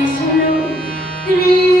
Cristo, Cristo.